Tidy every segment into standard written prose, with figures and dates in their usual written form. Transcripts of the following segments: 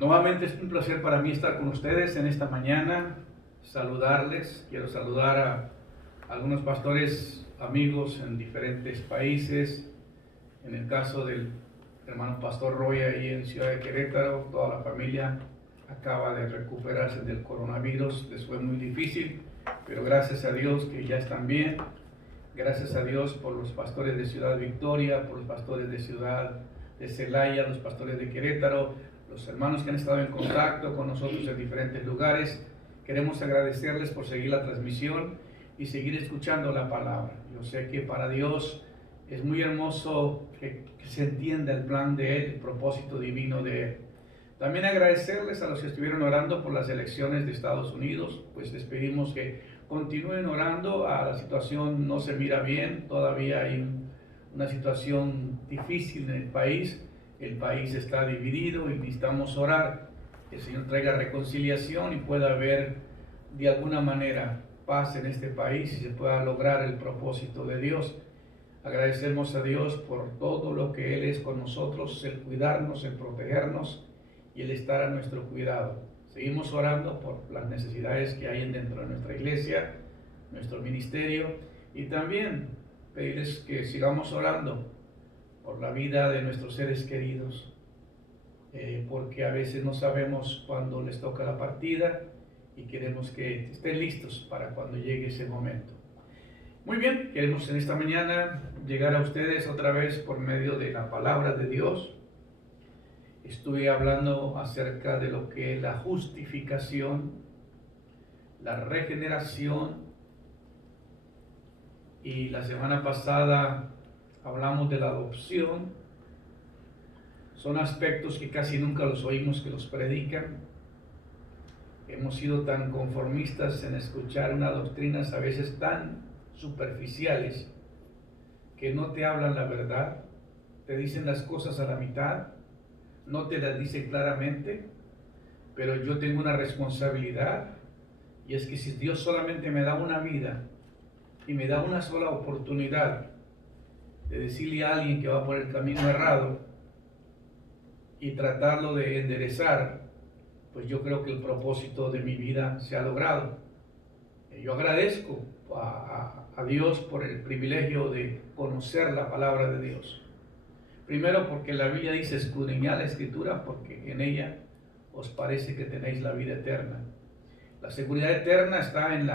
Nuevamente es un placer para mí estar con ustedes en esta mañana, saludarles. Quiero saludar a algunos pastores amigos en diferentes países. En el caso del hermano Pastor Roy ahí en Ciudad de Querétaro, toda la familia acaba de recuperarse del coronavirus. Les fue muy difícil, pero gracias a Dios que ya están bien. Gracias a Dios por los pastores de Ciudad Victoria, por los pastores de Ciudad de Celaya, los pastores de Querétaro, los hermanos que han estado en contacto con nosotros en diferentes lugares. Queremos agradecerles por seguir la transmisión y seguir escuchando la palabra. Yo sé que para Dios es muy hermoso que se entienda el plan de Él, el propósito divino de Él. También agradecerles a los que estuvieron orando por las elecciones de Estados Unidos, pues les pedimos que continúen orando. La situación no se mira bien, todavía hay una situación difícil en el país está dividido y necesitamos orar, que el Señor traiga reconciliación y pueda haber de alguna manera paz en este país y se pueda lograr el propósito de Dios. Agradecemos a Dios por todo lo que Él es con nosotros, el cuidarnos, el protegernos y el estar a nuestro cuidado. Seguimos orando por las necesidades que hay dentro de nuestra iglesia, nuestro ministerio, y también pedirles que sigamos orando por la vida de nuestros seres queridos, porque a veces no sabemos cuándo les toca la partida y queremos que estén listos para cuando llegue ese momento. Muy bien, queremos en esta mañana llegar a ustedes otra vez por medio de la palabra de Dios. Estuve hablando acerca de lo que es la justificación, la regeneración, y la semana pasada hablamos de la adopción. Son aspectos que casi nunca los oímos que los predican. Hemos sido tan conformistas en escuchar unas doctrinas a veces tan superficiales que no te hablan la verdad, te dicen las cosas a la mitad, no te las dicen claramente, pero yo tengo una responsabilidad, y es que si Dios solamente me da una vida y me da una sola oportunidad de decirle a alguien que va por el camino errado y tratarlo de enderezar, pues yo creo que el propósito de mi vida se ha logrado. Yo agradezco a Dios por el privilegio de conocer la palabra de Dios. Primero porque la Biblia dice: escudriñad la Escritura, porque en ella os parece que tenéis la vida eterna. La seguridad eterna está en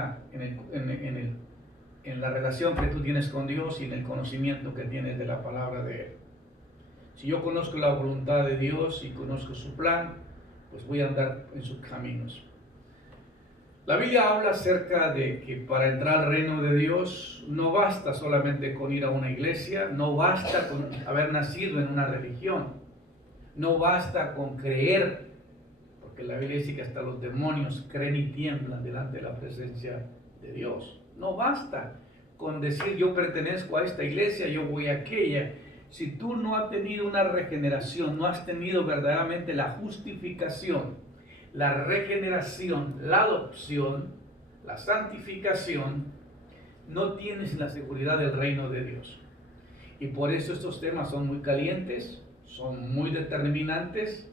la relación que tú tienes con Dios y en el conocimiento que tienes de la palabra de Él. Si yo conozco la voluntad de Dios y conozco su plan, pues voy a andar en sus caminos. La Biblia habla acerca de que para entrar al reino de Dios no basta solamente con ir a una iglesia, no basta con haber nacido en una religión, no basta con creer, porque la Biblia dice que hasta los demonios creen y tiemblan delante de la presencia de Dios. No basta con decir: yo pertenezco a esta iglesia, yo voy a aquella. Si tú no has tenido una regeneración, no has tenido verdaderamente la justificación, la regeneración, la adopción, la santificación, no tienes la seguridad del reino de Dios. Y por eso estos temas son muy calientes, son muy determinantes.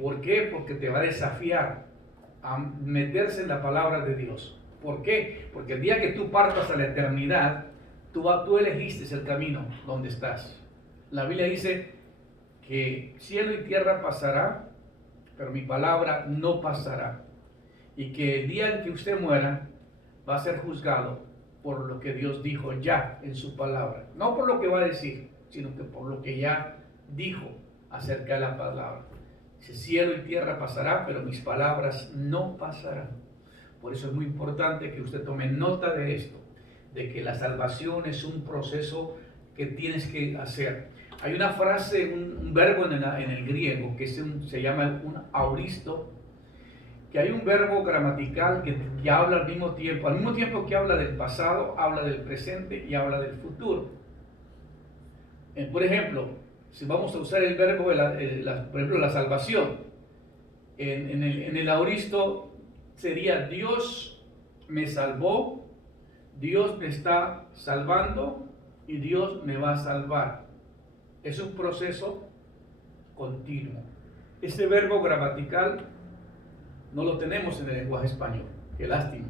¿Por qué? Porque te va a desafiar a meterse en la palabra de Dios. ¿Por qué? Porque el día que tú partas a la eternidad, tú elegiste el camino donde estás. La Biblia dice que cielo y tierra pasará, pero mi palabra no pasará. Y que el día en que usted muera, va a ser juzgado por lo que Dios dijo ya en su palabra. No por lo que va a decir, sino que por lo que ya dijo acerca de la palabra. Dice: cielo y tierra pasará, pero mis palabras no pasarán. Por eso es muy importante que usted tome nota de esto, de que la salvación es un proceso que tienes que hacer. Hay una frase, un verbo en el griego que se llama un auristo, que hay un verbo gramatical que habla al mismo tiempo que habla del pasado, habla del presente y habla del futuro. Por ejemplo, si vamos a usar el verbo, por ejemplo, la salvación, en el auristo sería: Dios me salvó, Dios me está salvando y Dios me va a salvar. Es un proceso continuo. ese verbo gramatical no lo tenemos en el lenguaje español, qué lástima.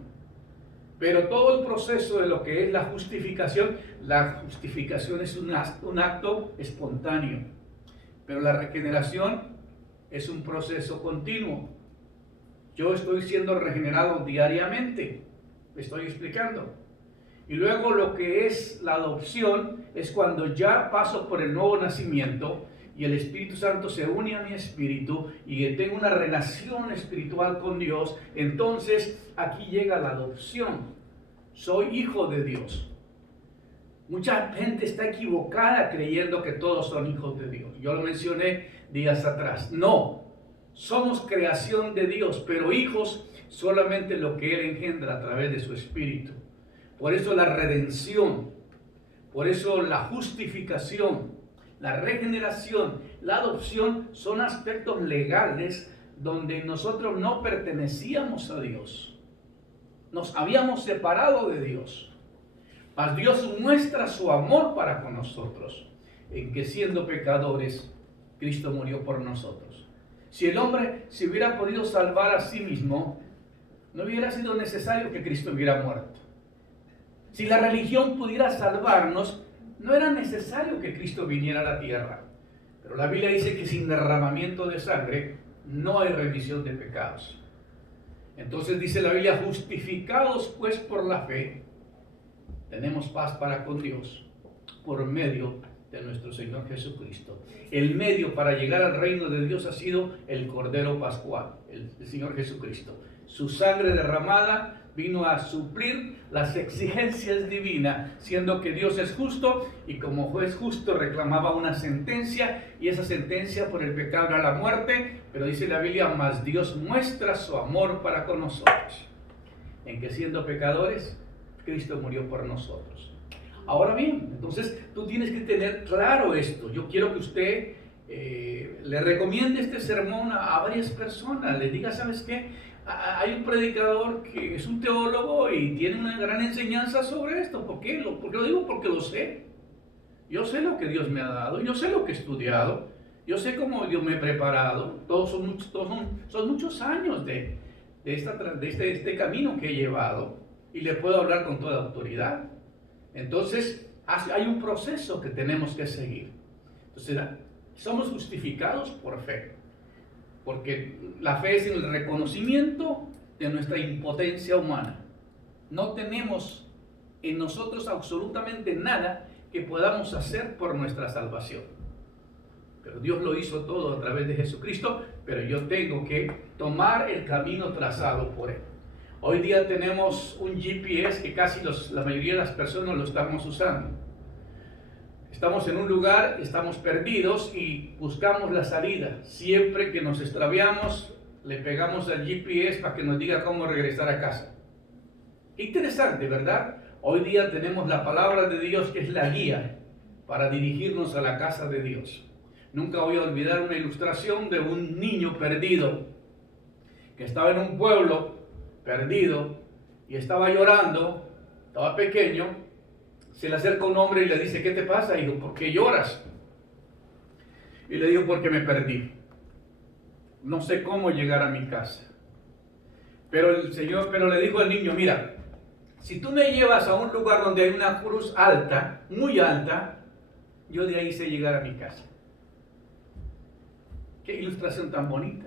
Pero todo el proceso de lo que es la justificación es un acto espontáneo. Pero la regeneración es un proceso continuo. Yo estoy siendo regenerado diariamente, me estoy explicando. Y luego lo que es la adopción es cuando ya paso por el nuevo nacimiento y el Espíritu Santo se une a mi espíritu y tengo una relación espiritual con Dios. Entonces aquí llega la adopción. Soy hijo de Dios. Mucha gente está equivocada creyendo que todos son hijos de Dios. Yo lo mencioné días atrás. No, somos creación de Dios, pero hijos solamente lo que Él engendra a través de su espíritu. Por eso la redención, por eso la justificación, la regeneración, la adopción son aspectos legales donde nosotros no pertenecíamos a Dios. Nos habíamos separado de Dios. Mas Dios muestra su amor para con nosotros, en que siendo pecadores, Cristo murió por nosotros. Si el hombre se hubiera podido salvar a sí mismo, no hubiera sido necesario que Cristo hubiera muerto. Si la religión pudiera salvarnos, no era necesario que Cristo viniera a la tierra. Pero la Biblia dice que sin derramamiento de sangre no hay remisión de pecados. Entonces dice la Biblia, justificados pues por la fe, tenemos paz para con Dios por medio de nuestro Señor Jesucristo. El medio para llegar al reino de Dios ha sido el Cordero Pascual, el Señor Jesucristo. Su sangre derramada vino a suplir las exigencias divinas, siendo que Dios es justo y como juez justo reclamaba una sentencia, y esa sentencia por el pecado era la muerte, pero dice la Biblia, mas Dios muestra su amor para con nosotros, en que siendo pecadores, Cristo murió por nosotros. Ahora bien, entonces tú tienes que tener claro esto. Yo quiero que usted le recomiende este sermón a varias personas, le diga, ¿sabes qué? Hay un predicador que es un teólogo y tiene una gran enseñanza sobre esto. ¿Por qué? ¿Por qué lo digo? Porque lo sé. Yo sé lo que Dios me ha dado, yo sé lo que he estudiado, yo sé cómo Dios me ha preparado. Son muchos años de este camino que he llevado y le puedo hablar con toda autoridad. Entonces, hay un proceso que tenemos que seguir. Entonces, somos justificados por fe. Porque la fe es el reconocimiento de nuestra impotencia humana. No tenemos en nosotros absolutamente nada que podamos hacer por nuestra salvación. Pero Dios lo hizo todo a través de Jesucristo, pero yo tengo que tomar el camino trazado por Él. Hoy día tenemos un GPS que casi la mayoría de las personas lo estamos usando. Estamos en un lugar, estamos perdidos y buscamos la salida. Siempre que nos extraviamos, le pegamos al GPS para que nos diga cómo regresar a casa. Interesante, ¿verdad? Hoy día tenemos la palabra de Dios que es la guía para dirigirnos a la casa de Dios. Nunca voy a olvidar una ilustración de un niño perdido que estaba en un pueblo perdido y estaba llorando, estaba pequeño. Se le acerca un hombre y le dice, ¿qué te pasa, hijo? ¿Por qué lloras? Y le digo, porque me perdí. No sé cómo llegar a mi casa. Pero le dijo al niño, mira, si tú me llevas a un lugar donde hay una cruz alta, muy alta, yo de ahí sé llegar a mi casa. Qué ilustración tan bonita.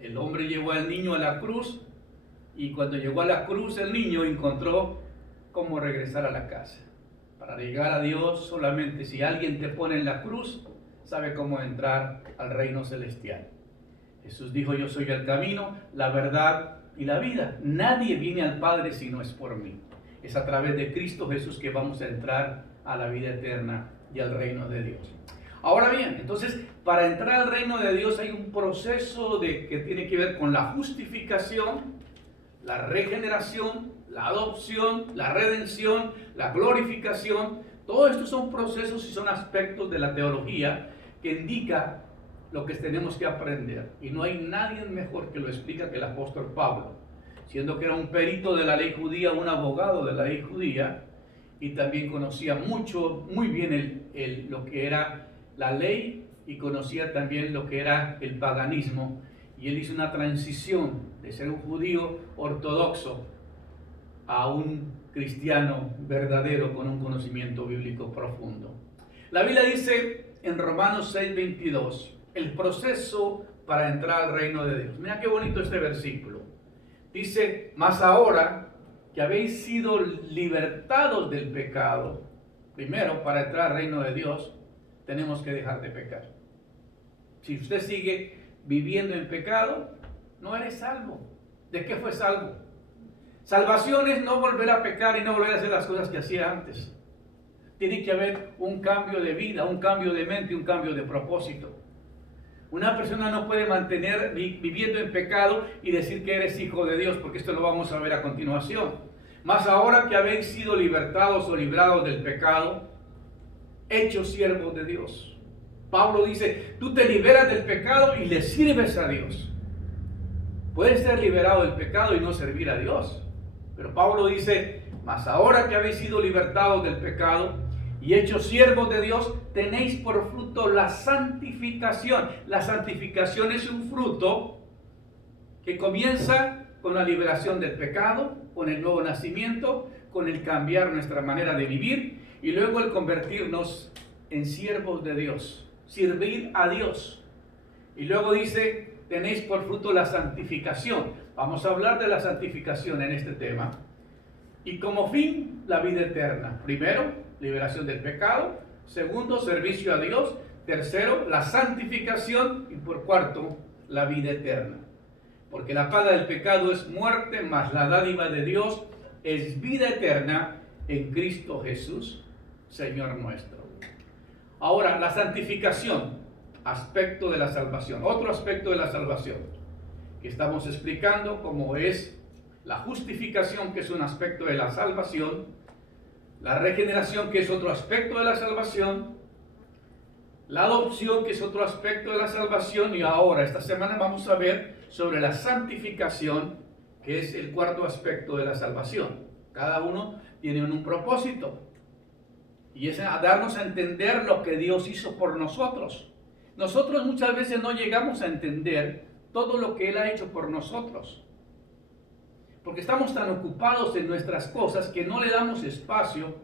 El hombre llevó al niño a la cruz y cuando llegó a la cruz el niño encontró cómo regresar a la casa. Para llegar a Dios, solamente si alguien te pone en la cruz, sabe cómo entrar al reino celestial. Jesús dijo, yo soy el camino, la verdad y la vida. Nadie viene al Padre si no es por mí. Es a través de Cristo Jesús que vamos a entrar a la vida eterna y al reino de Dios. Ahora bien, entonces, para entrar al reino de Dios hay un proceso que tiene que ver con la justificación, la regeneración, la adopción, la redención, la glorificación. Todos estos son procesos y son aspectos de la teología que indica lo que tenemos que aprender. Y no hay nadie mejor que lo explica que el apóstol Pablo, siendo que era un perito de la ley judía, un abogado de la ley judía, y también conocía muy bien lo que era la ley y conocía también lo que era el paganismo. Y él hizo una transición de ser un judío ortodoxo a un cristiano verdadero con un conocimiento bíblico profundo. La Biblia dice en Romanos 6:22, el proceso para entrar al reino de Dios. Mira qué bonito este versículo. Dice, mas ahora que habéis sido libertados del pecado, primero, para entrar al reino de Dios, tenemos que dejar de pecar. Si usted sigue viviendo en pecado, no eres salvo. ¿De qué fue salvo? Salvación es no volver a pecar y no volver a hacer las cosas que hacía antes. Tiene que haber un cambio de vida, un cambio de mente, un cambio de propósito. Una persona no puede mantener viviendo en pecado y decir que eres hijo de Dios, porque esto lo vamos a ver a continuación. Mas ahora que habéis sido libertados o librados del pecado, hechos siervos de Dios. Pablo dice, tú te liberas del pecado y le sirves a Dios. Puedes ser liberado del pecado y no servir a Dios. Pero Pablo dice, mas ahora que habéis sido libertados del pecado y hechos siervos de Dios, tenéis por fruto la santificación. La santificación es un fruto que comienza con la liberación del pecado, con el nuevo nacimiento, con el cambiar nuestra manera de vivir y luego el convertirnos en siervos de Dios, servir a Dios. Y luego dice, tenéis por fruto la santificación. Vamos a hablar de la santificación en este tema. Y como fin, la vida eterna. Primero, liberación del pecado. Segundo, servicio a Dios. Tercero, la santificación. Y por cuarto, la vida eterna. Porque la paga del pecado es muerte, mas la dádiva de Dios es vida eterna en Cristo Jesús, Señor nuestro. Ahora, la santificación, aspecto de la salvación. Otro aspecto de la salvación que estamos explicando, como es la justificación, que es un aspecto de la salvación, la regeneración, que es otro aspecto de la salvación, la adopción, que es otro aspecto de la salvación, y ahora, esta semana vamos a ver sobre la santificación, que es el cuarto aspecto de la salvación. Cada uno tiene un propósito, y es a darnos a entender lo que Dios hizo por nosotros. Nosotros muchas veces no llegamos a entender todo lo que Él ha hecho por nosotros, porque estamos tan ocupados en nuestras cosas que no le damos espacio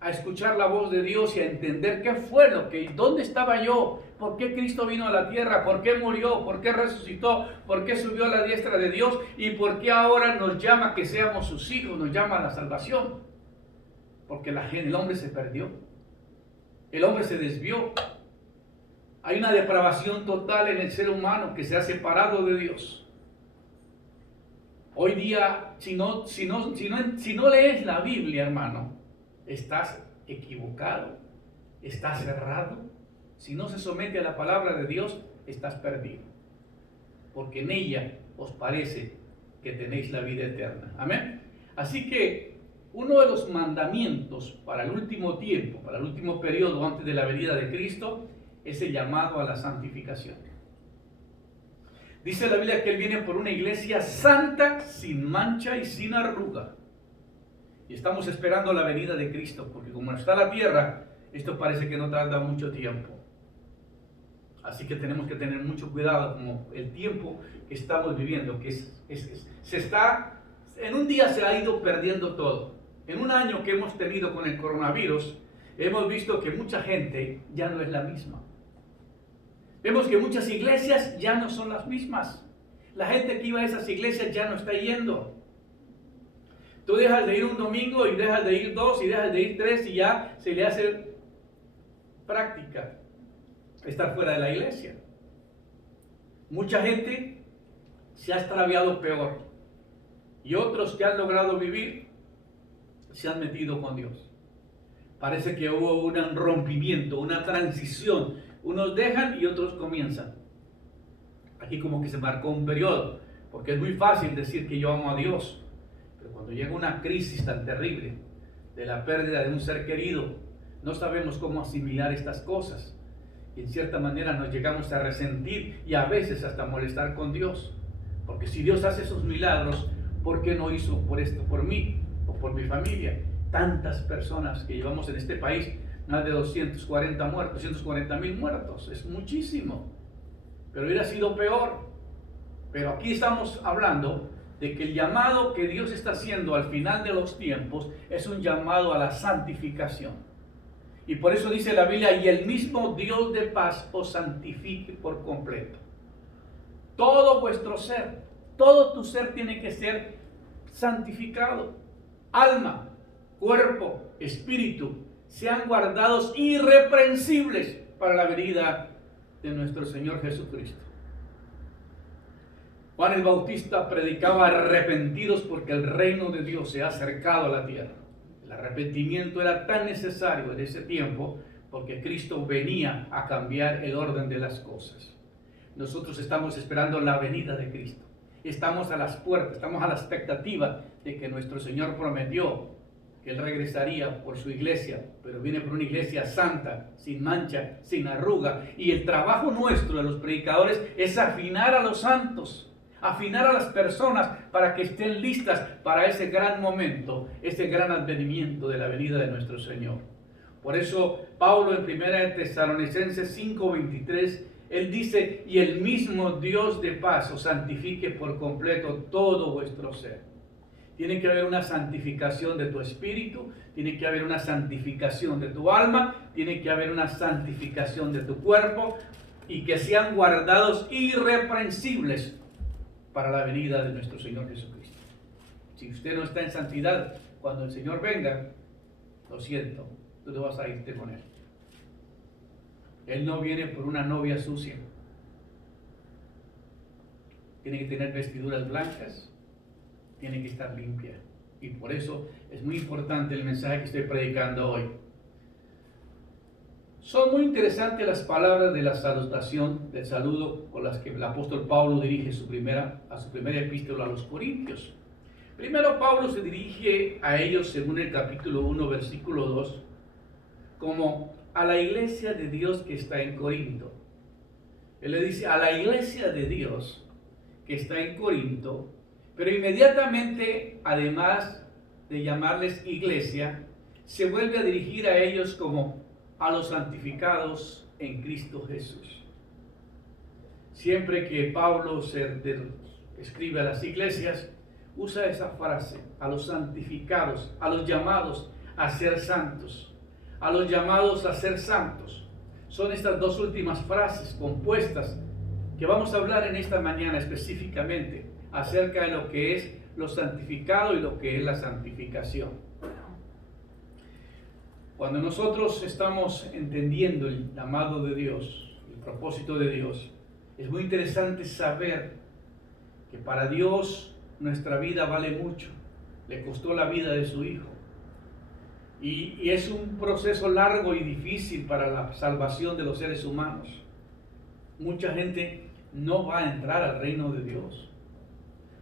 a escuchar la voz de Dios y a entender qué fue lo que, dónde estaba yo, por qué Cristo vino a la tierra, por qué murió, por qué resucitó, por qué subió a la diestra de Dios y por qué ahora nos llama que seamos sus hijos, nos llama a la salvación. Porque el hombre se perdió, el hombre se desvió. Hay una depravación total en el ser humano que se ha separado de Dios. Hoy día, si no lees la Biblia, hermano, estás equivocado, estás cerrado. Si no se somete a la palabra de Dios, estás perdido. Porque en ella os parece que tenéis la vida eterna. Amén. Así que uno de los mandamientos para el último tiempo, para el último periodo antes de la venida de Cristo, es el llamado a la santificación. Dice la Biblia que Él viene por una iglesia santa, sin mancha y sin arruga. Y estamos esperando la venida de Cristo, porque como está la tierra, esto parece que no tarda mucho tiempo. Así que tenemos que tener mucho cuidado como el tiempo que estamos viviendo, que en un día se ha ido perdiendo todo. En un año que hemos tenido con el coronavirus, hemos visto que mucha gente ya no es la misma. Vemos que muchas iglesias ya no son las mismas. La gente que iba a esas iglesias ya no está yendo. Tú dejas de ir un domingo y dejas de ir 2 y dejas de ir 3 y ya se le hace práctica estar fuera de la iglesia. Mucha gente se ha extraviado peor y otros que han logrado vivir se han metido con Dios. Parece que hubo un rompimiento, una transición. Unos dejan y otros comienzan. Aquí como que se marcó un periodo, porque es muy fácil decir que yo amo a Dios, pero cuando llega una crisis tan terrible de la pérdida de un ser querido, no sabemos cómo asimilar estas cosas. Y en cierta manera nos llegamos a resentir y a veces hasta molestar con Dios. Porque si Dios hace esos milagros, ¿por qué no hizo por esto por mí o por mi familia? Tantas personas que llevamos en este país más de 240 muertos, 240,000 muertos, es muchísimo, pero hubiera sido peor. Pero aquí estamos hablando de que el llamado que Dios está haciendo al final de los tiempos es un llamado a la santificación. Y por eso dice la Biblia, y el mismo Dios de paz os santifique por completo. Todo vuestro ser, todo tu ser tiene que ser santificado. Alma, cuerpo, espíritu, sean guardados irreprensibles para la venida de nuestro Señor Jesucristo. Juan el Bautista predicaba arrepentidos porque el reino de Dios se ha acercado a la tierra. El arrepentimiento era tan necesario en ese tiempo porque Cristo venía a cambiar el orden de las cosas. Nosotros estamos esperando la venida de Cristo. Estamos a las puertas, estamos a la expectativa de que nuestro Señor prometió que Él regresaría por su iglesia, pero viene por una iglesia santa, sin mancha, sin arruga. Y el trabajo nuestro de los predicadores es afinar a los santos, afinar a las personas para que estén listas para ese gran momento, ese gran advenimiento de la venida de nuestro Señor. Por eso Pablo en 1 Tesalonicenses 5:23, él dice, y el mismo Dios de paz os santifique por completo todo vuestro ser. Tiene que haber una santificación de tu espíritu, tiene que haber una santificación de tu alma, tiene que haber una santificación de tu cuerpo, y que sean guardados irreprensibles para la venida de nuestro Señor Jesucristo. Si usted no está en santidad, cuando el Señor venga, lo siento, tú te vas a irte con Él. Él no viene por una novia sucia. Tiene que tener vestiduras blancas, tiene que estar limpia. Y por eso es muy importante el mensaje que estoy predicando hoy. Son muy interesantes las palabras de la salutación, del saludo con las que el apóstol Pablo dirige a su primera epístola a los Corintios. Primero Pablo se dirige a ellos según el capítulo 1, versículo 2, como a la iglesia de Dios que está en Corinto. Él le dice a la iglesia de Dios que está en Corinto, pero inmediatamente, además de llamarles iglesia, se vuelve a dirigir a ellos como a los santificados en Cristo Jesús. Siempre que Pablo escribe a las iglesias, usa esa frase, a los santificados, a los llamados a ser santos, a los llamados a ser santos. Son estas dos últimas frases compuestas que vamos a hablar en esta mañana específicamente acerca de lo que es lo santificado y lo que es la santificación. Cuando nosotros estamos entendiendo el llamado de Dios, el propósito de Dios, es muy interesante saber que para Dios nuestra vida vale mucho. Le costó la vida de su Hijo. Y es un proceso largo y difícil para la salvación de los seres humanos. Mucha gente no va a entrar al reino de Dios.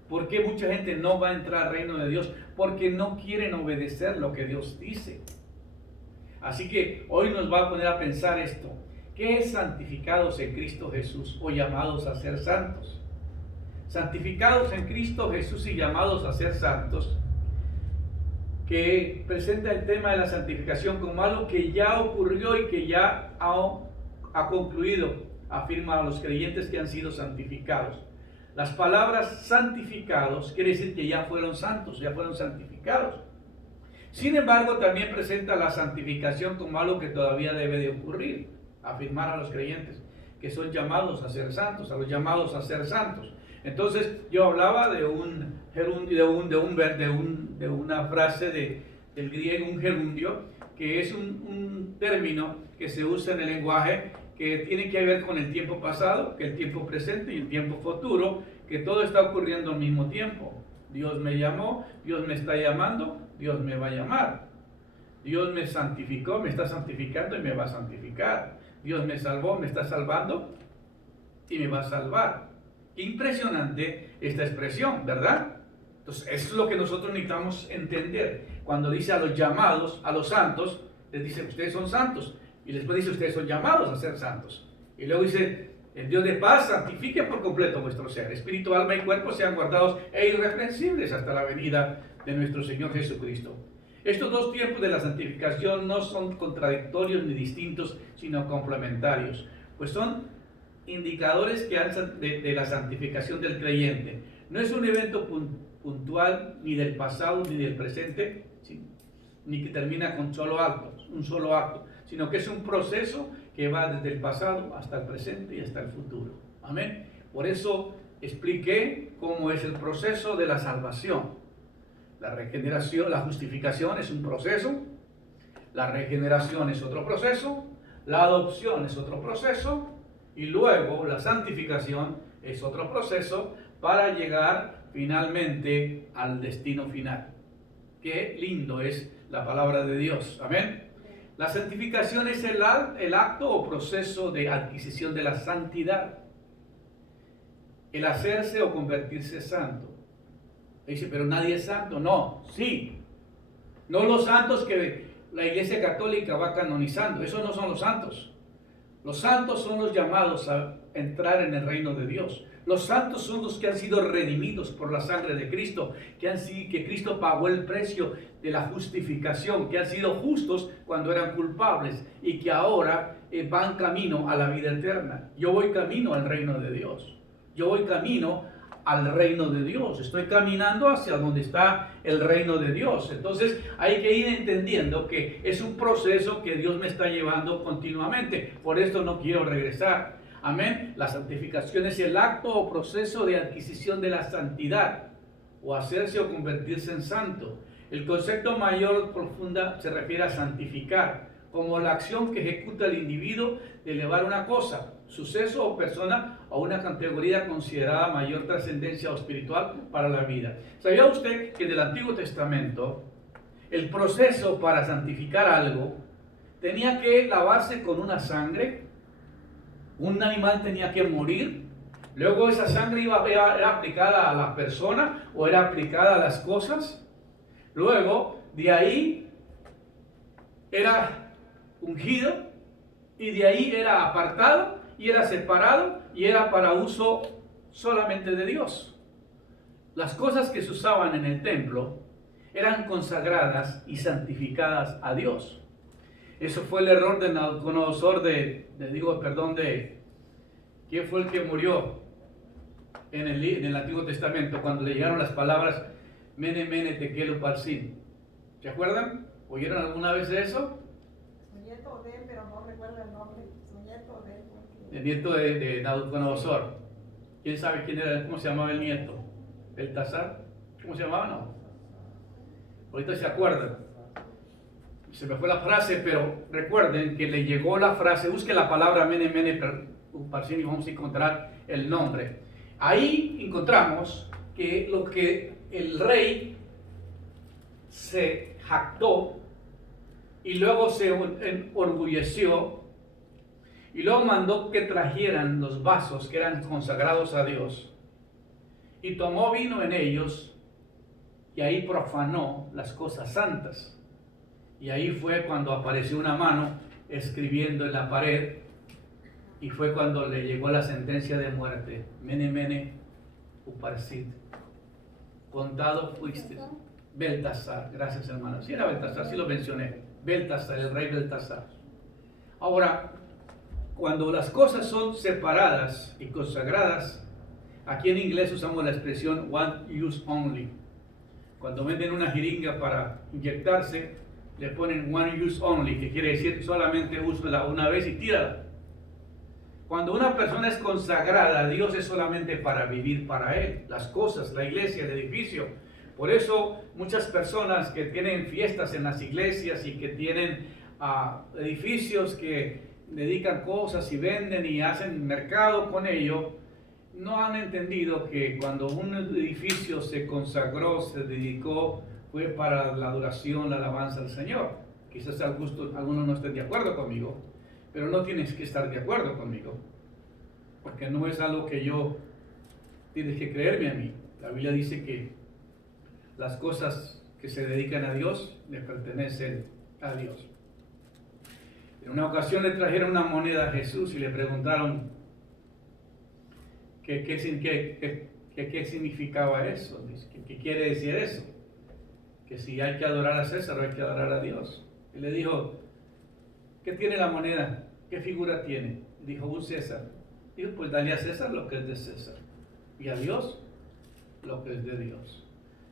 ¿Por qué mucha gente no va a entrar al reino de Dios? Porque no quieren obedecer lo que Dios dice. Así que hoy nos va a poner a pensar esto. ¿Qué es santificados en Cristo Jesús o llamados a ser santos? Santificados en Cristo Jesús y llamados a ser santos, que presenta el tema de la santificación como algo que ya ocurrió y que ya ha concluido, afirma a los creyentes que han sido santificados. Las palabras santificados quiere decir que ya fueron santos, ya fueron santificados. Sin embargo, también presenta la santificación como algo que todavía debe de ocurrir, afirmar a los creyentes que son llamados a ser santos, a los llamados a ser santos. Entonces, yo hablaba de una frase del griego, un gerundio, que es un término que se usa en el lenguaje que tiene que ver con el tiempo pasado, que el tiempo presente y el tiempo futuro, que todo está ocurriendo al mismo tiempo. Dios me llamó, Dios me está llamando, Dios me va a llamar. Dios me santificó, me está santificando y me va a santificar. Dios me salvó, me está salvando y me va a salvar. Qué impresionante esta expresión, ¿verdad? Entonces, eso es lo que nosotros necesitamos entender. Cuando dice a los llamados, a los santos, les dice, ustedes son santos. Y después dice, ustedes son llamados a ser santos. Y luego dice, el Dios de paz santifique por completo vuestro ser. Espíritu, alma y cuerpo sean guardados e irreprensibles hasta la venida de nuestro Señor Jesucristo. Estos dos tiempos de la santificación no son contradictorios ni distintos, sino complementarios, pues son indicadores de la santificación del creyente. No es un evento puntual ni del pasado ni del presente, ni que termina con un solo acto, sino que es un proceso que va desde el pasado hasta el presente y hasta el futuro. Amén. Por eso expliqué cómo es el proceso de la salvación. La regeneración, la justificación es un proceso, la regeneración es otro proceso, la adopción es otro proceso, y luego la santificación es otro proceso para llegar finalmente al destino final. Qué lindo es la palabra de Dios. Amén. La santificación es el acto o proceso de adquisición de la santidad. El hacerse o convertirse santo. Dice, pero nadie es santo. No, sí. No los santos que la Iglesia Católica va canonizando. Esos no son los santos. Los santos son los llamados a entrar en el reino de Dios. Los santos son los que han sido redimidos por la sangre de Cristo, que Cristo pagó el precio de la justificación, que han sido justos cuando eran culpables y que ahora van camino a la vida eterna. Yo voy camino al reino de Dios. Yo voy camino al reino de Dios. Estoy caminando hacia donde está el reino de Dios. Entonces hay que ir entendiendo que es un proceso que Dios me está llevando continuamente. Por esto no quiero regresar. Amén. La santificación es el acto o proceso de adquisición de la santidad, o hacerse o convertirse en santo. El concepto mayor profunda se refiere a santificar, como la acción que ejecuta el individuo de elevar una cosa, suceso o persona a una categoría considerada mayor trascendencia o espiritual para la vida. ¿Sabía usted que en el Antiguo Testamento el proceso para santificar algo tenía que lavarse con una sangre? Un animal tenía que morir, luego esa sangre era aplicada a la persona o era aplicada a las cosas, luego de ahí era ungido y de ahí era apartado y era separado y era para uso solamente de Dios. Las cosas que se usaban en el templo eran consagradas y santificadas a Dios. Eso fue el error de Nabucodonosor ¿quién fue el que murió en el Antiguo Testamento cuando le llegaron las palabras Mene, Mene, Tekel, Upharsin? ¿Se acuerdan? ¿Oyeron alguna vez de eso? Su nieto de él, pero no recuerdo el nombre. Su nieto de él. El nieto de Nabucodonosor. ¿Quién sabe cómo se llamaba el nieto? ¿Beltasar? ¿Cómo se llamaba? No. Ahorita se acuerdan. Se me fue la frase, pero recuerden que le llegó la frase, busque la palabra Mene, Mene, Upharsin y vamos a encontrar el nombre. Ahí encontramos que lo que el rey se jactó y luego se enorgulleció y luego mandó que trajeran los vasos que eran consagrados a Dios y tomó vino en ellos y ahí profanó las cosas santas. Y ahí fue cuando apareció una mano escribiendo en la pared y fue cuando le llegó la sentencia de muerte. Mene, Mene, Upharsin. Contado fuiste. Beltasar. Gracias, hermano. Sí era Beltasar, sí lo mencioné. Beltasar, el rey Beltasar. Ahora, cuando las cosas son separadas y consagradas, aquí en inglés usamos la expresión one use only. Cuando venden una jeringa para inyectarse, le ponen one use only, que quiere decir solamente úsala una vez y tírala. Cuando una persona es consagrada a Dios es solamente para vivir para Él, las cosas, la iglesia, el edificio. Por eso muchas personas que tienen fiestas en las iglesias y que tienen edificios que dedican cosas y venden y hacen mercado con ello, no han entendido que cuando un edificio se consagró, se dedicó, fue para la adoración, la alabanza al Señor. Quizás algunos no estén de acuerdo conmigo, pero no tienes que estar de acuerdo conmigo, porque no es algo que tienes que creerme a mí. La Biblia dice que las cosas que se dedican a Dios le pertenecen a Dios. En una ocasión le trajeron una moneda a Jesús y le preguntaron qué significaba eso, qué quiere decir eso. que si hay que adorar a César o hay que adorar a Dios. Y le dijo, ¿qué tiene la moneda? ¿Qué figura tiene? Dijo, un César. Dijo, pues dale a César lo que es de César y a Dios lo que es de Dios.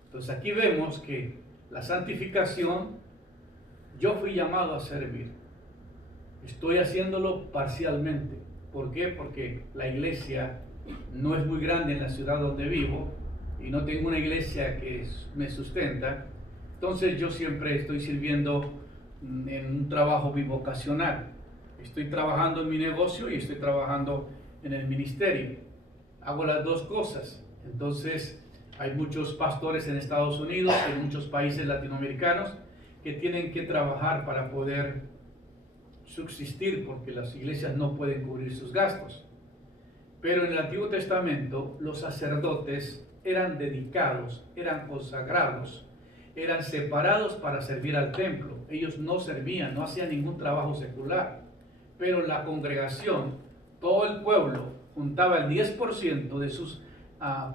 Entonces aquí vemos que la santificación, yo fui llamado a servir. Estoy haciéndolo parcialmente. ¿Por qué? Porque la iglesia no es muy grande en la ciudad donde vivo y no tengo una iglesia que me sustenta. Entonces yo siempre estoy sirviendo en un trabajo bivocacional. Estoy trabajando en mi negocio y estoy trabajando en el ministerio. Hago las dos cosas. Entonces hay muchos pastores en Estados Unidos, en muchos países latinoamericanos que tienen que trabajar para poder subsistir porque las iglesias no pueden cubrir sus gastos. Pero en el Antiguo Testamento los sacerdotes eran dedicados, eran consagrados, eran separados para servir al templo. Ellos no servían, no hacían ningún trabajo secular. Pero la congregación, todo el pueblo, juntaba el 10% de sus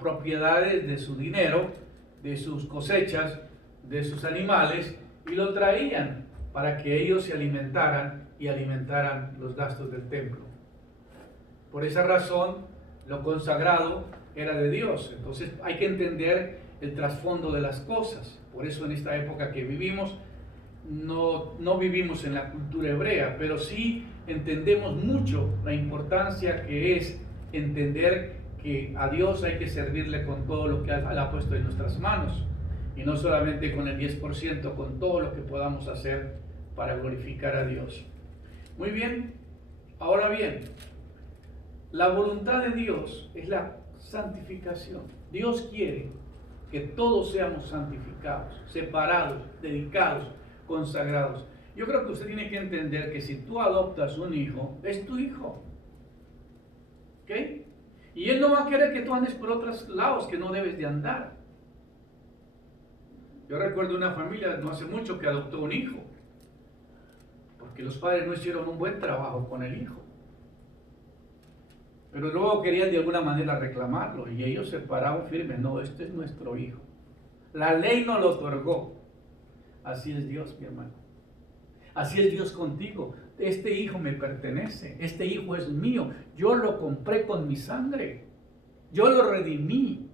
propiedades, de su dinero, de sus cosechas, de sus animales, y lo traían para que ellos se alimentaran y alimentaran los gastos del templo. Por esa razón, lo consagrado era de Dios. Entonces hay que entender el trasfondo de las cosas. Por eso en esta época que vivimos, no vivimos en la cultura hebrea, pero sí entendemos mucho la importancia que es entender que a Dios hay que servirle con todo lo que Él ha puesto en nuestras manos, y no solamente con el 10%, con todo lo que podamos hacer para glorificar a Dios. Muy bien, ahora bien, la voluntad de Dios es la santificación. Dios quiere que todos seamos santificados, separados, dedicados, consagrados. Yo creo que usted tiene que entender que si tú adoptas un hijo, es tu hijo. ¿Ok? Y Él no va a querer que tú andes por otros lados que no debes de andar. Yo recuerdo una familia no hace mucho que adoptó un hijo, porque los padres no hicieron un buen trabajo con el hijo. Pero luego querían de alguna manera reclamarlo y ellos se pararon firmes. No, este es nuestro hijo. La ley no lo otorgó. Así es Dios, mi hermano. Así es Dios contigo. Este hijo me pertenece. Este hijo es mío. Yo lo compré con mi sangre. Yo lo redimí.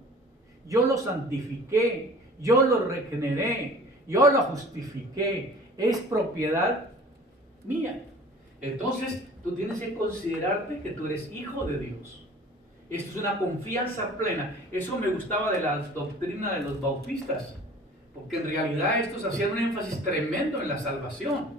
Yo lo santifiqué. Yo lo regeneré. Yo lo justifiqué. Es propiedad mía. Entonces, tú tienes que considerarte que tú eres hijo de Dios. Esto es una confianza plena. Eso me gustaba de la doctrina de los bautistas, porque en realidad estos hacían un énfasis tremendo en la salvación,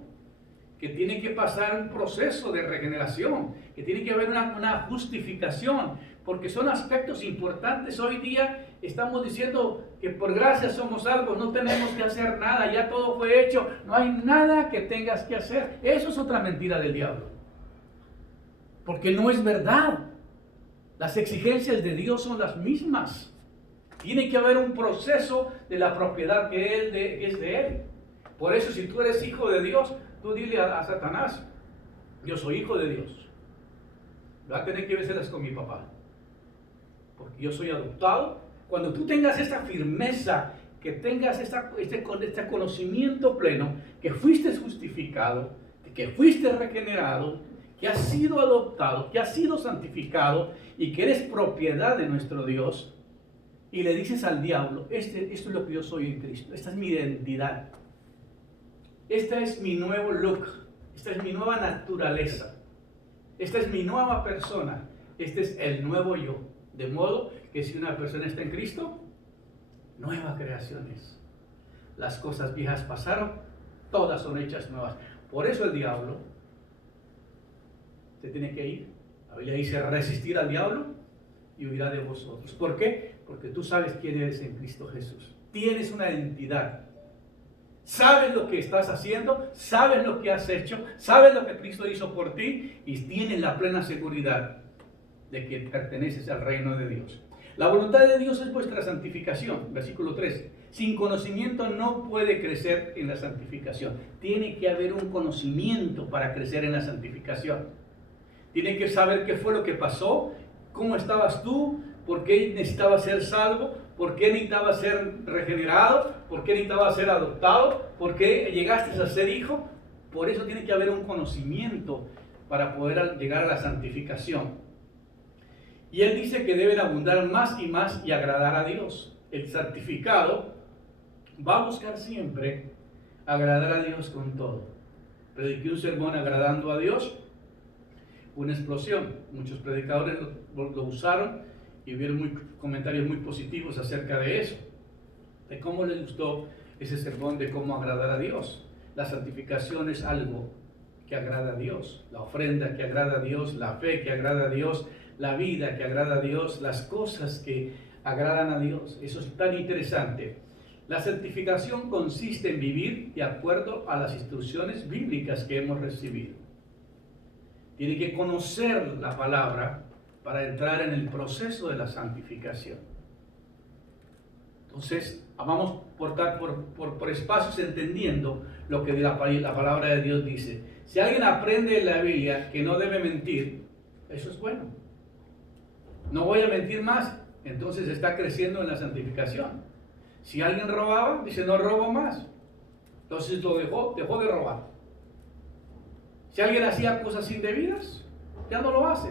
que tiene que pasar un proceso de regeneración, que tiene que haber una justificación, porque son aspectos importantes. Hoy día estamos diciendo que por gracia somos salvos, no tenemos que hacer nada, ya todo fue hecho, no hay nada que tengas que hacer. Eso es otra mentira del diablo, porque no es verdad. Las exigencias de Dios son las mismas. Tiene que haber un proceso de la propiedad que es de Él. Por eso, si tú eres hijo de Dios, tú dile a Satanás, yo soy hijo de Dios. Voy a tener que besarlas con mi papá, porque yo soy adoptado. Cuando tú tengas esta firmeza, que tengas este conocimiento pleno, que fuiste justificado, que fuiste regenerado, que has sido adoptado, que has sido santificado y que eres propiedad de nuestro Dios, y le dices al diablo, esto es lo que yo soy en Cristo, esta es mi identidad, esta es mi nuevo look, esta es mi nueva naturaleza, esta es mi nueva persona, este es el nuevo yo. De modo que si una persona está en Cristo, nueva creación es. Las cosas viejas pasaron, todas son hechas nuevas. Por eso el diablo se tiene que ir. La Biblia dice resistir al diablo y huirá de vosotros. ¿Por qué? Porque tú sabes quién eres en Cristo Jesús. Tienes una identidad. Sabes lo que estás haciendo, sabes lo que has hecho, sabes lo que Cristo hizo por ti y tienes la plena seguridad de que perteneces al reino de Dios. La voluntad de Dios es vuestra santificación, versículo 13. Sin conocimiento no puede crecer en la santificación. Tiene que haber un conocimiento para crecer en la santificación. Tiene que saber qué fue lo que pasó, cómo estabas tú, por qué necesitabas ser salvo, ¿Por qué necesitaba ser regenerado? ¿Por qué necesitaba ser adoptado? ¿Por qué llegaste a ser hijo? Por eso tiene que haber un conocimiento para poder llegar a la santificación. Y él dice que deben abundar más y más y agradar a Dios. El santificado va a buscar siempre agradar a Dios con todo. Prediqué un sermón agradando a Dios, una explosión. Muchos predicadores lo usaron y vieron comentarios muy positivos acerca de eso, de cómo les gustó ese sermón de cómo agradar a Dios. La santificación es algo que agrada a Dios, la ofrenda que agrada a Dios, la fe que agrada a Dios, la vida que agrada a Dios, las cosas que agradan a Dios. Eso es tan interesante. La santificación consiste en vivir de acuerdo a las instrucciones bíblicas que hemos recibido. Tiene que conocer la palabra para entrar en el proceso de la santificación. Entonces, vamos por espacios entendiendo lo que la palabra de Dios dice. Si alguien aprende en la Biblia que no debe mentir, eso es bueno. No voy a mentir más, entonces está creciendo en la santificación. Si alguien robaba, dice no robo más. Entonces lo dejó de robar. Si alguien hacía cosas indebidas, ya no lo hace.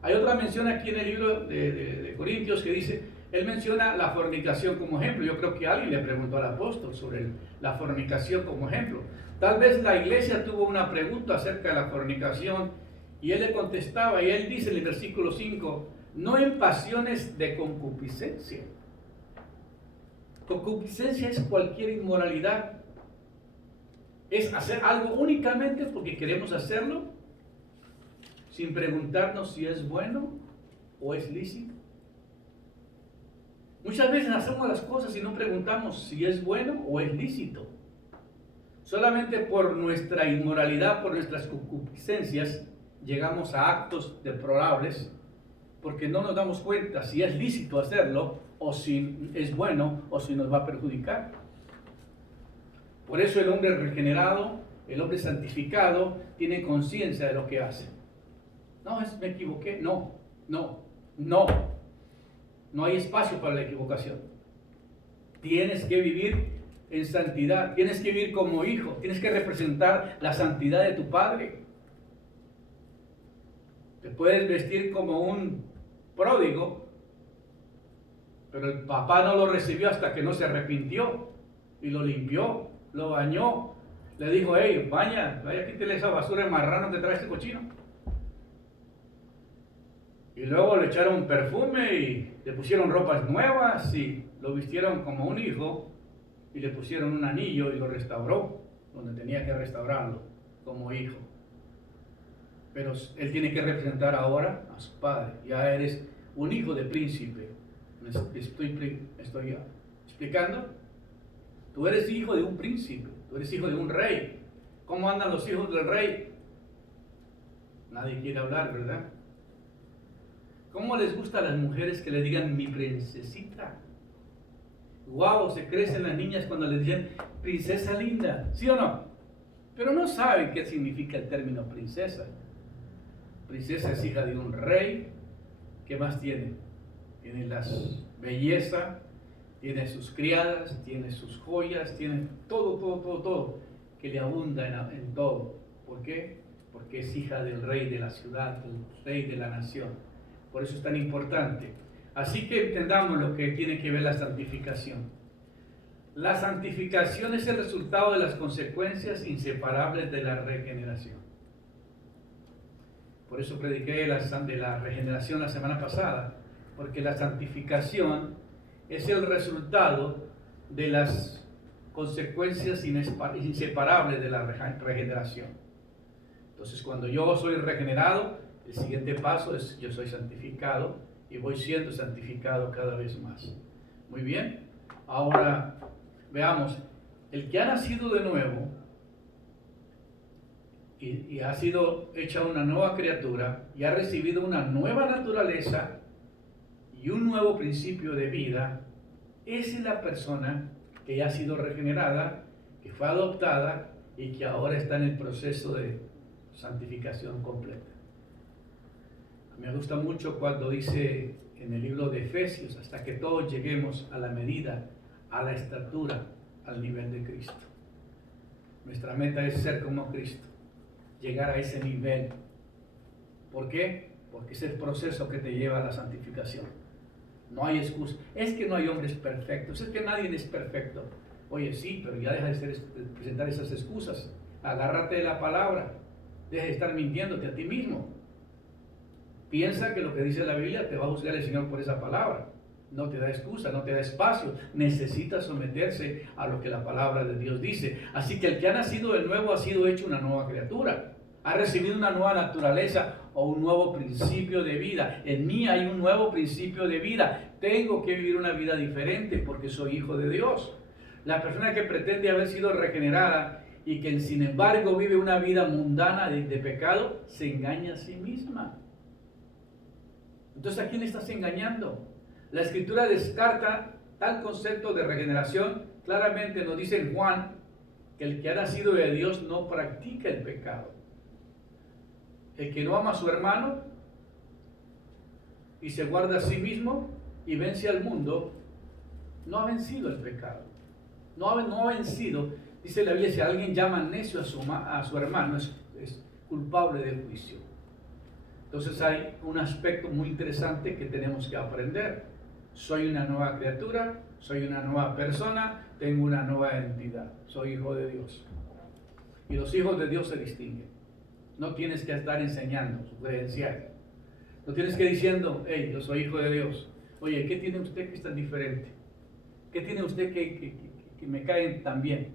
Hay otra mención aquí en el libro de Corintios que dice, él menciona la fornicación como ejemplo. Yo creo que alguien le preguntó al apóstol sobre la fornicación como ejemplo. Tal vez la iglesia tuvo una pregunta acerca de la fornicación y él le contestaba y él dice en el versículo 5, no en pasiones de concupiscencia. Concupiscencia es cualquier inmoralidad. Es hacer algo únicamente porque queremos hacerlo sin preguntarnos si es bueno o es lícito. Muchas veces hacemos las cosas y no preguntamos si es bueno o es lícito. Solamente por nuestra inmoralidad, por nuestras concupiscencias, llegamos a actos deplorables porque no nos damos cuenta si es lícito hacerlo o si es bueno o si nos va a perjudicar. Por eso el hombre regenerado, el hombre santificado, tiene conciencia de lo que hace. No, me equivoqué. No hay espacio para la equivocación. Tienes que vivir en santidad, tienes que vivir como hijo, tienes que representar la santidad de tu padre. Te puedes vestir como un pródigo, pero el papá no lo recibió hasta que no se arrepintió y lo limpió, lo bañó, le dijo, hey, vaya, quítale esa basura de marrano que trae este cochino. Y luego le echaron perfume y le pusieron ropas nuevas y lo vistieron como un hijo y le pusieron un anillo y lo restauró donde tenía que restaurarlo como hijo. Pero él tiene que representar ahora a su padre. Ya eres un hijo de príncipe. ¿Me estoy explicando? Tú eres hijo de un príncipe. Tú eres hijo de un rey. ¿Cómo andan los hijos del rey? Nadie quiere hablar, ¿verdad? ¿Cómo les gusta a las mujeres que le digan mi princesita? Wow, se crecen las niñas cuando les dicen princesa linda, ¿sí o no? Pero no saben qué significa el término princesa. Princesa es hija de un rey. ¿Qué más tiene? Tiene la belleza, tiene sus criadas, tiene sus joyas, tiene todo que le abunda en todo. ¿Por qué? Porque es hija del rey de la ciudad, del rey de la nación. Por eso es tan importante. Así que entendamos lo que tiene que ver la santificación. La santificación es el resultado de las consecuencias inseparables de la regeneración. Por eso prediqué de la regeneración la semana pasada, porque la santificación es el resultado de las consecuencias inseparables de la regeneración. Entonces, cuando yo soy regenerado, el siguiente paso es yo soy santificado y voy siendo santificado cada vez más. Muy bien, ahora veamos, el que ha nacido de nuevo y ha sido hecha una nueva criatura y ha recibido una nueva naturaleza y un nuevo principio de vida, esa es la persona que ya ha sido regenerada, que fue adoptada y que ahora está en el proceso de santificación completa. Me gusta mucho cuando dice en el libro de Efesios, hasta que todos lleguemos a la medida, a la estatura, al nivel de Cristo. Nuestra meta es ser como Cristo, llegar a ese nivel. ¿Por qué? Porque es el proceso que te lleva a la santificación. No hay excusa. Es que no hay hombres perfectos, es que nadie es perfecto. Oye, sí, pero ya deja de presentar esas excusas. Agárrate de la palabra. Deja de estar mintiéndote a ti mismo. Piensa que lo que dice la Biblia te va a juzgar el Señor por esa palabra. No te da excusa, no te da espacio. Necesita someterse a lo que la palabra de Dios dice. Así que el que ha nacido de nuevo ha sido hecho una nueva criatura. Ha recibido una nueva naturaleza o un nuevo principio de vida. En mí hay un nuevo principio de vida. Tengo que vivir una vida diferente porque soy hijo de Dios. La persona que pretende haber sido regenerada y que sin embargo vive una vida mundana de pecado, se engaña a sí misma. Entonces, ¿a quién estás engañando? La Escritura descarta tal concepto de regeneración. Claramente nos dice en Juan que el que ha nacido de Dios no practica el pecado. El que no ama a su hermano y se guarda a sí mismo y vence al mundo, no ha vencido el pecado. No ha vencido. Dice la Biblia, si alguien llama necio a su hermano, es culpable de juicio. Entonces hay un aspecto muy interesante que tenemos que aprender. Soy una nueva criatura, soy una nueva persona, tengo una nueva entidad. Soy hijo de Dios. Y los hijos de Dios se distinguen. No tienes que estar enseñando su credencial. No tienes que ir diciendo, hey, yo soy hijo de Dios. Oye, ¿qué tiene usted que es tan diferente? ¿Qué tiene usted que me cae tan bien?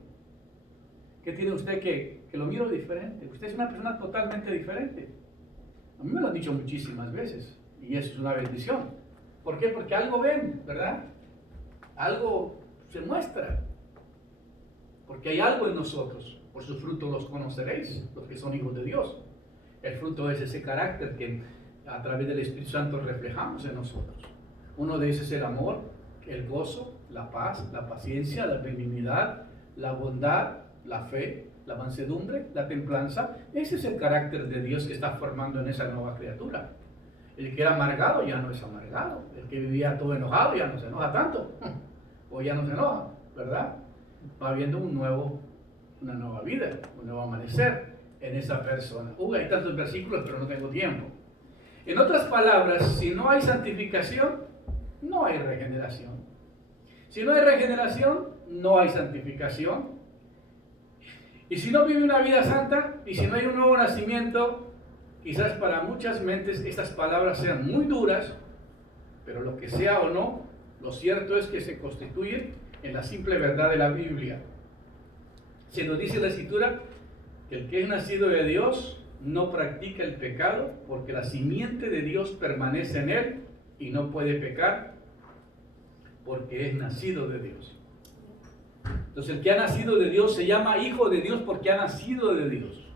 ¿Qué tiene usted que lo miro diferente? Usted es una persona totalmente diferente. A mí me lo han dicho muchísimas veces y eso es una bendición. ¿Por qué? Porque algo ven, ¿verdad? Algo se muestra. Porque hay algo en nosotros. Por sus frutos los conoceréis, los que son hijos de Dios. El fruto es ese carácter que a través del Espíritu Santo reflejamos en nosotros. Uno de esos es el amor, el gozo, la paz, la paciencia, la benignidad, la bondad, la fe, la mansedumbre, la templanza. Ese es el carácter de Dios que está formando en esa nueva criatura. El que era amargado ya no es amargado. El que vivía todo enojado ya no se enoja tanto. O ya no se enoja, ¿verdad? Va habiendo una nueva vida, un nuevo amanecer en esa persona. Hay tantos versículos, pero no tengo tiempo. En otras palabras, si no hay santificación, no hay regeneración. Si no hay regeneración, no hay santificación. Y si no vive una vida santa, y si no hay un nuevo nacimiento, quizás para muchas mentes estas palabras sean muy duras, pero lo que sea o no, lo cierto es que se constituyen en la simple verdad de la Biblia. Se nos dice en la Escritura que el que es nacido de Dios no practica el pecado porque la simiente de Dios permanece en él y no puede pecar porque es nacido de Dios. Entonces el que ha nacido de Dios se llama hijo de Dios porque ha nacido de Dios.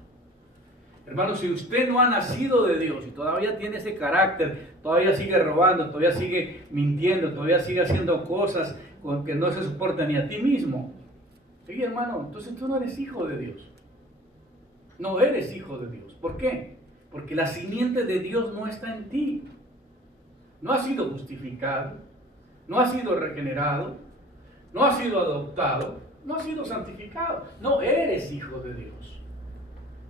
Hermano, si usted no ha nacido de Dios y todavía tiene ese carácter, todavía sigue robando, todavía sigue mintiendo, todavía sigue haciendo cosas con que no se soporta ni a ti mismo, oye, hermano, entonces tú no eres hijo de Dios. No eres hijo de Dios. ¿Por qué? Porque la simiente de Dios no está en ti. No has sido justificado, no has sido regenerado, no has sido adoptado, no has sido santificado. No eres hijo de Dios.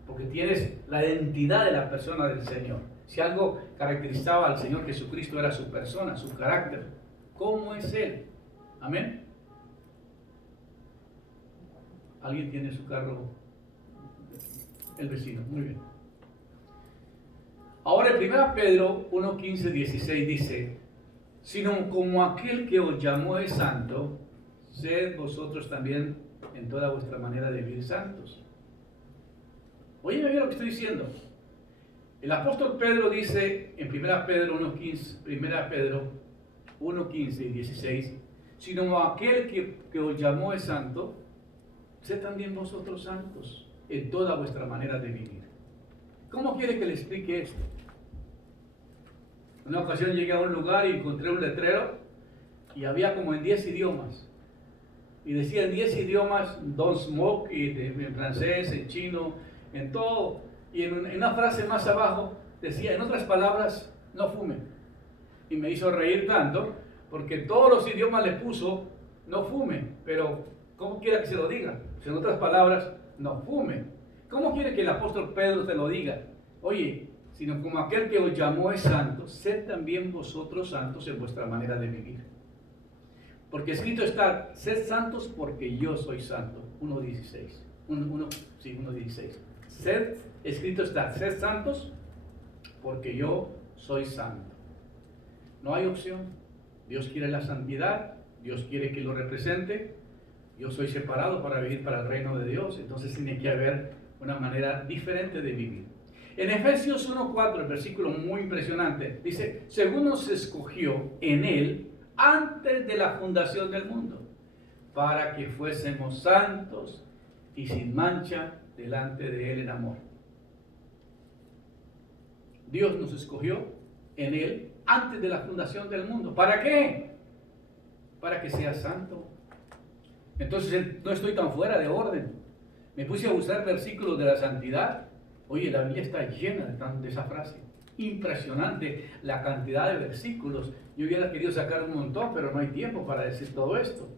Porque tienes la identidad de la persona del Señor. Si algo caracterizaba al Señor Jesucristo era su persona, su carácter. ¿Cómo es Él? Amén. ¿Alguien tiene su carro? El vecino, muy bien. Ahora en 1 Pedro 1, 15, 16 dice, sino como aquel que os llamó es santo, sed vosotros también en toda vuestra manera de vivir santos. Oye, bien lo que estoy diciendo. El apóstol Pedro dice en 1 Pedro 1, 15 y 16, sino aquel que os llamó es santo, sed también vosotros santos en toda vuestra manera de vivir. ¿Cómo quiere que le explique esto? En una ocasión llegué a un lugar y encontré un letrero y había como en 10 idiomas. Y decía en 10 idiomas, don't smoke, y en francés, en chino, en todo. Y en una frase más abajo decía, en otras palabras, no fumen. y me hizo reír tanto, porque todos los idiomas le puso, no fume, pero ¿cómo quiere que se lo diga? Pues en otras palabras, no fume. ¿Cómo quiere que el apóstol Pedro te lo diga? Oye, sino como aquel que os llamó es santo, sed también vosotros santos en vuestra manera de vivir. Porque escrito está, sed santos porque yo soy santo. 1.16. 1.16. Sed, escrito está, sed santos porque yo soy santo. No hay opción. Dios quiere la santidad, Dios quiere que lo represente. Yo soy separado para vivir para el reino de Dios, entonces tiene que haber una manera diferente de vivir. En Efesios 1.4, el versículo muy impresionante, dice, según nos escogió en Él antes de la fundación del mundo, para que fuésemos santos y sin mancha delante de Él en amor. Dios nos escogió en Él antes de la fundación del mundo. ¿Para qué? Para que sea santo. Entonces no estoy tan fuera de orden. Me puse a usar versículos de la santidad. Oye, la Biblia está llena de esa frase. Impresionante la cantidad de versículos. Yo hubiera querido sacar un montón, pero no hay tiempo para decir todo esto.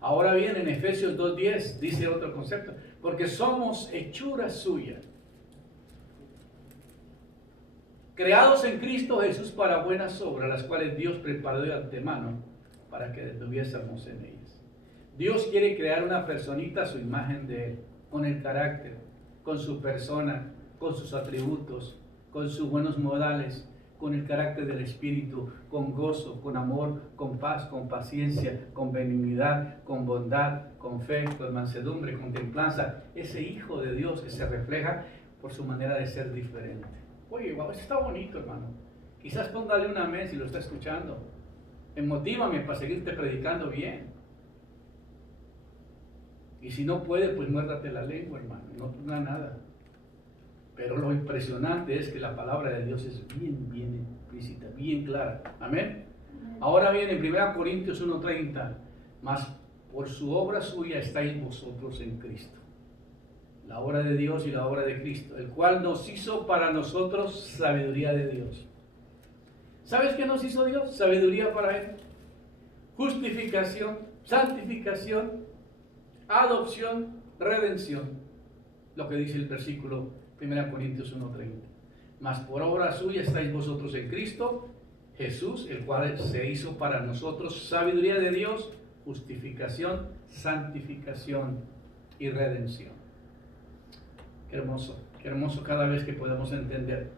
Ahora bien, en Efesios 2.10 dice otro concepto. Porque somos hechura suya, creados en Cristo Jesús para buenas obras, las cuales Dios preparó de antemano para que estuviésemos en ellas. Dios quiere crear una personita a su imagen de Él, con el carácter, con su persona, con sus atributos, con sus buenos modales, con el carácter del Espíritu, con gozo, con amor, con paz, con paciencia, con benignidad, con bondad, con fe, con mansedumbre, con templanza. Ese Hijo de Dios que se refleja por su manera de ser diferente. Oye, wow, eso está bonito, hermano. Quizás póngale un amén si lo está escuchando. Motívame para seguirte predicando bien. Y si no puede, pues muérdate la lengua, hermano. No ponga nada. Pero lo impresionante es que la palabra de Dios es bien explícita, bien clara. Amén. Ahora bien, en 1 Corintios 1.30, mas por su obra suya estáis vosotros en Cristo. La obra de Dios y la obra de Cristo, el cual nos hizo para nosotros sabiduría de Dios. ¿Sabes qué nos hizo Dios? Sabiduría para Él. Justificación, santificación, adopción, redención. Lo que dice el versículo 1 Corintios 1.30. Mas por obra suya estáis vosotros en Cristo Jesús, el cual se hizo para nosotros sabiduría de Dios, justificación, santificación y redención. Qué hermoso cada vez que podemos entender.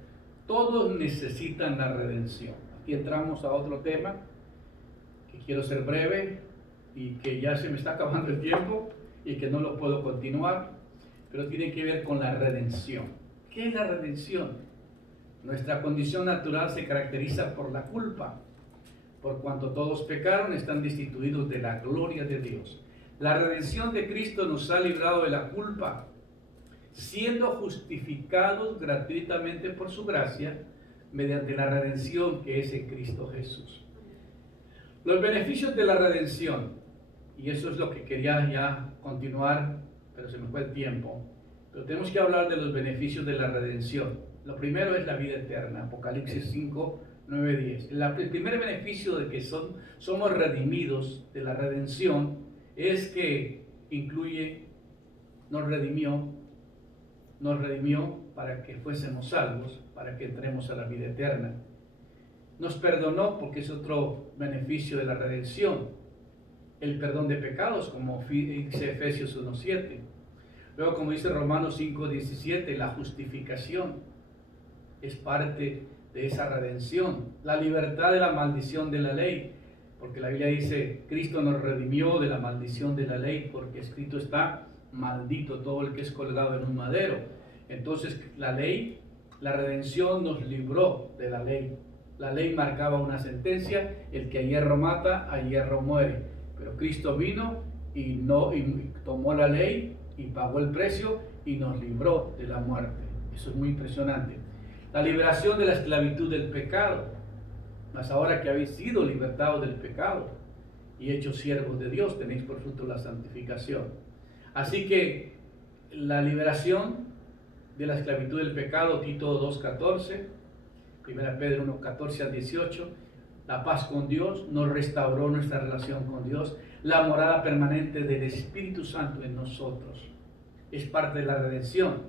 Todos necesitan la redención. Aquí entramos a otro tema que quiero ser breve y que ya se me está acabando el tiempo y que no lo puedo continuar, pero tiene que ver con la redención. ¿Qué es la redención? Nuestra condición natural se caracteriza por la culpa. Por cuanto todos pecaron, están destituidos de la gloria de Dios. La redención de Cristo nos ha librado de la culpa, siendo justificados gratuitamente por su gracia, mediante la redención que es en Cristo Jesús. Los beneficios de la redención, y eso es lo que quería ya continuar, pero se me fue el tiempo, pero tenemos que hablar de los beneficios de la redención. Lo primero es la vida eterna, Apocalipsis 5, 9, 10. El primer beneficio de que somos redimidos de la redención es que incluye, nos redimió para que fuésemos salvos, para que entremos a la vida eterna. Nos perdonó, porque es otro beneficio de la redención, el perdón de pecados, como dice Efesios 1.7. Luego, como dice Romanos 5.17, la justificación es parte de esa redención. La libertad de la maldición de la ley, porque la Biblia dice, Cristo nos redimió de la maldición de la ley, porque escrito está, maldito todo el que es colgado en un madero. Entonces la ley, la redención nos libró de la ley. La ley marcaba una sentencia, el que a hierro mata, a hierro muere. Pero Cristo vino y tomó la ley y pagó el precio y nos libró de la muerte. Eso es muy impresionante. La liberación de la esclavitud del pecado. Mas ahora que habéis sido libertados del pecado y hechos siervos de Dios, tenéis por fruto la santificación. Así que la liberación de la esclavitud del pecado, Tito 2.14, 1 Pedro 1.14 al 18, la paz con Dios, nos restauró nuestra relación con Dios, la morada permanente del Espíritu Santo en nosotros. Es parte de la redención.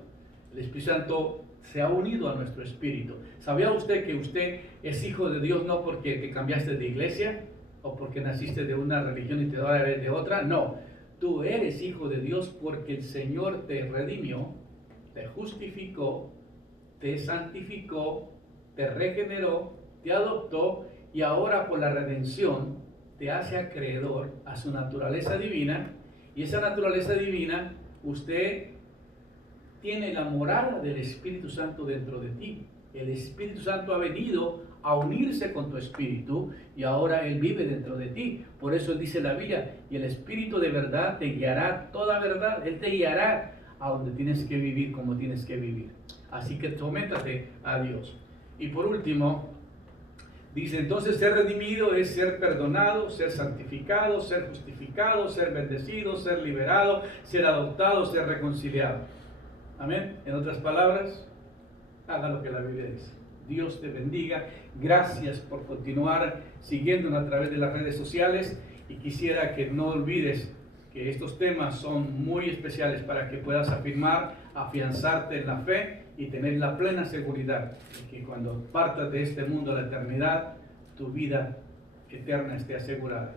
El Espíritu Santo se ha unido a nuestro espíritu. ¿Sabía usted que usted es hijo de Dios no porque te cambiaste de iglesia o porque naciste de una religión y te vas a ver de otra? No, tú eres hijo de Dios porque el Señor te redimió, te justificó, te santificó, te regeneró, te adoptó y ahora por la redención te hace acreedor a su naturaleza divina, y esa naturaleza divina usted tiene la morada del Espíritu Santo dentro de ti. El Espíritu Santo ha venido a unirse con tu espíritu y ahora Él vive dentro de ti. Por eso dice la Biblia, y el Espíritu de verdad te guiará a toda verdad. Él te guiará a donde tienes que vivir, como tienes que vivir. Así que sométate a Dios. Y por último, dice, entonces ser redimido es ser perdonado, ser santificado, ser justificado, ser bendecido, ser liberado, ser adoptado, ser reconciliado. Amén. En otras palabras, haga lo que la Biblia dice. Dios te bendiga. Gracias por continuar siguiéndonos a través de las redes sociales, y quisiera que no olvides que estos temas son muy especiales para que puedas afirmar, afianzarte en la fe y tener la plena seguridad de que cuando partas de este mundo a la eternidad, tu vida eterna esté asegurada.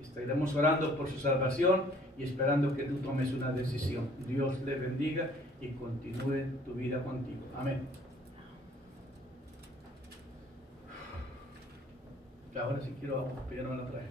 Estaremos orando por su salvación y esperando que tú tomes una decisión. Dios le bendiga y continúe tu vida contigo. Amén. Ahora sí quiero pedirme la traje.